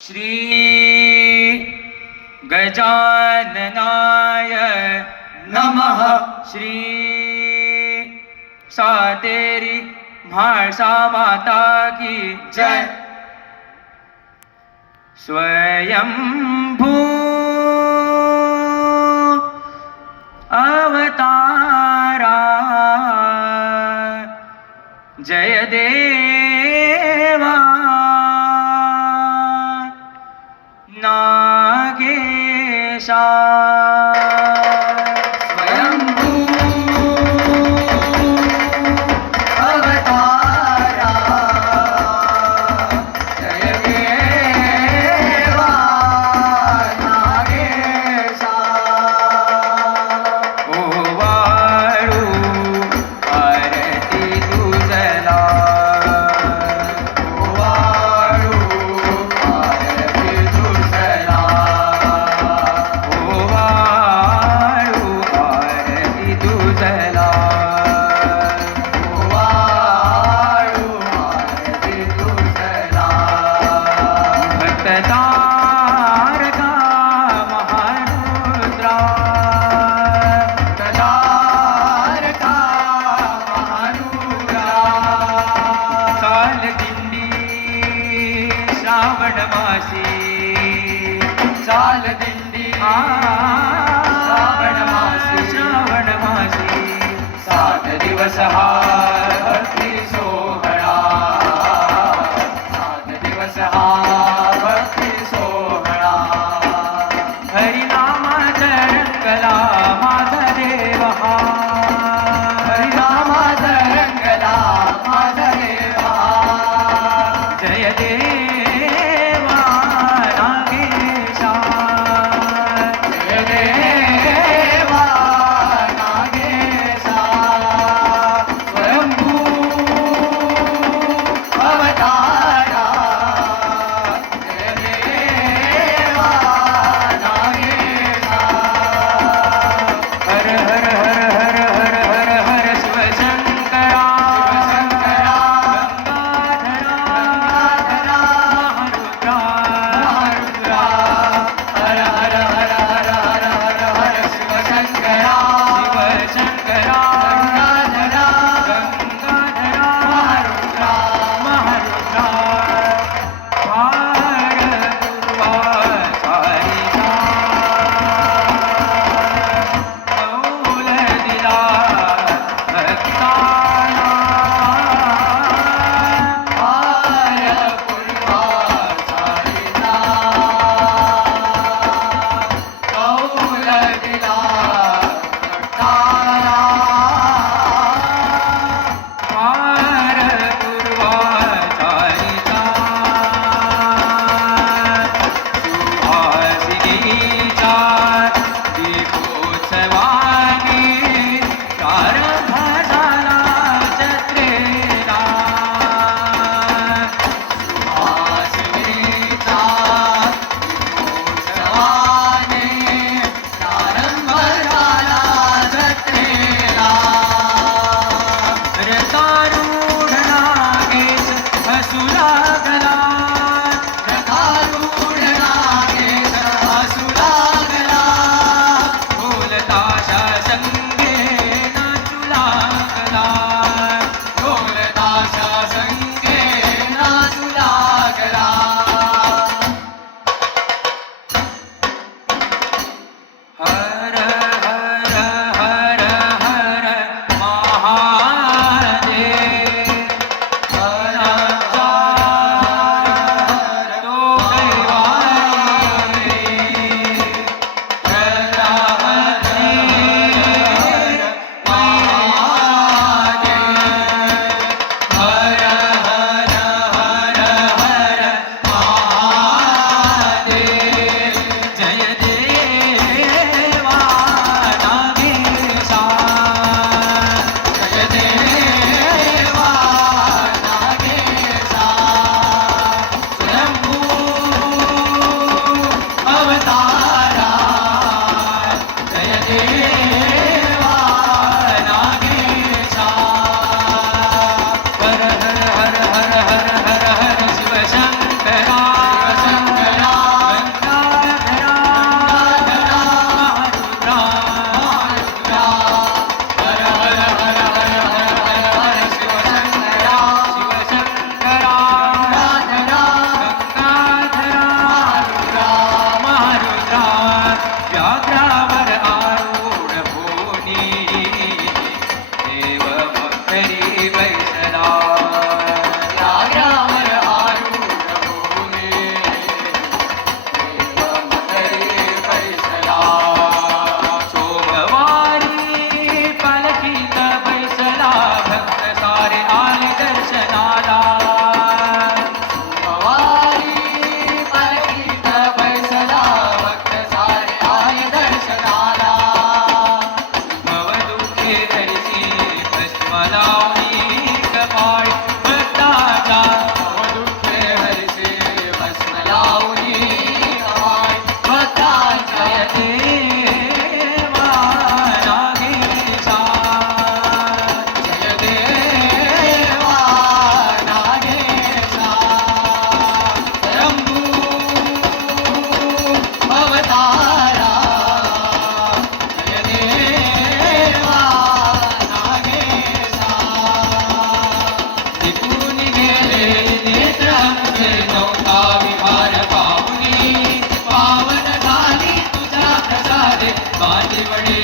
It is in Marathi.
श्री गजाननाय नमः। श्री सातेरी म्हाळसा माता की जय। स्वयंभू अवतारा जय देवा नागेशा। स्वयंभू अवतारा जय देवा नागेशा। ओवाळू आरती तुझला, ओवाळू आरती तुझला, ओवाळू आरती तुझला, ओवाळू आरती तुझला। भक्ततारका महारुद्रा, भक्ततारका महारुद्रा। चाल दिंडी श्रावण मासी, चाल दिंडी श्रावण मासी, श्रावण मासी। 7 दिवस हा भक्ती सोहळा, 7 दिवस हा भक्ती सोहळा। हरिनामात रंगला माझा देव हा, हरिनामात रंगला माझा देव हा। जय देवा नागेशा, जय देवा नागेशा। स्वयंभू त्रिवडी